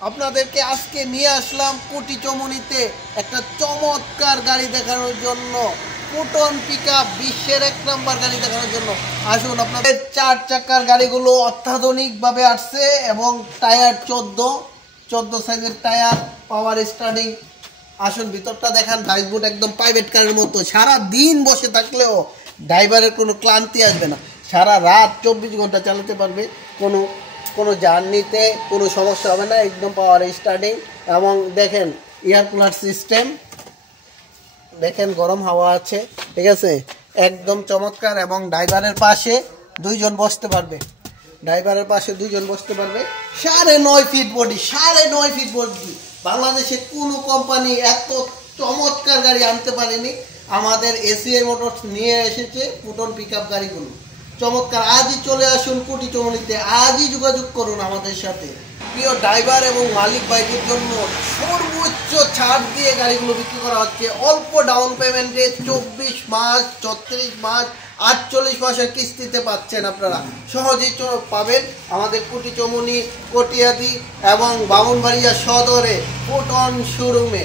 আপনাদেরকে আজকে নিয়ে আসলাম কুটি চমুনিতে একটা চমৎকার গাড়ি দেখানোর জন্য। পুটন পিকআপ বিশ্বের 1 নম্বর গাড়ি দেখানোর জন্য আসুন। আপনাদের 4 চাকার গাড়িগুলো অত্যাধুনিকভাবে আসছে এবং টায়ার 14 সাইজের টায়ার, পাওয়ার স্টার্টিং। আসুন ভিতরটা দেখান। ড্যাশবোর্ড একদম প্রাইভেট কারের মতো, সারা দিন বসে থাকলেও ড্রাইভারের কোনো ক্লান্তি আসবে না, সারা রাত 24 ঘন্টা চালাতে পারবে। কোনো জার্নিতে কোনো সমস্যা হবে না, একদম পাওয়ার স্টার্টিং। এবং দেখেন এয়ার কুলার সিস্টেম, দেখেন গরম হাওয়া আছে, ঠিক আছে, একদম চমৎকার। এবং ড্রাইভারের পাশে 2 জন বসতে পারবে, 9.5 ফিট বডি, 9.5 ফিট বডি। বাংলাদেশে কোনো কোম্পানি এত চমৎকার গাড়ি আনতে পারেনি। আমাদের এসিআই মোটরস নিয়ে এসেছে পুটন পিকআপ গাড়িগুলো চমৎকার। আজই চলে আসুন কুটি চমুনিতে, আজই যোগাযোগ করুন আমাদের সাথে। প্রিয় ড্রাইভার এবং মালিক ভাইদের জন্য সর্বোচ্চ ছাড় দিয়ে গাড়িগুলো বিক্রি করা হচ্ছে। অল্প ডাউন পেমেন্টে 24 মাস, 36 মাস, 48 মাসের কিস্তিতে পাচ্ছেন। আপনারা সহজেই পাবেন আমাদের কুটি চমুনি, কটিয়াদি এবং বামুনবাড়িয়া সদরে পুটন শোরুমে।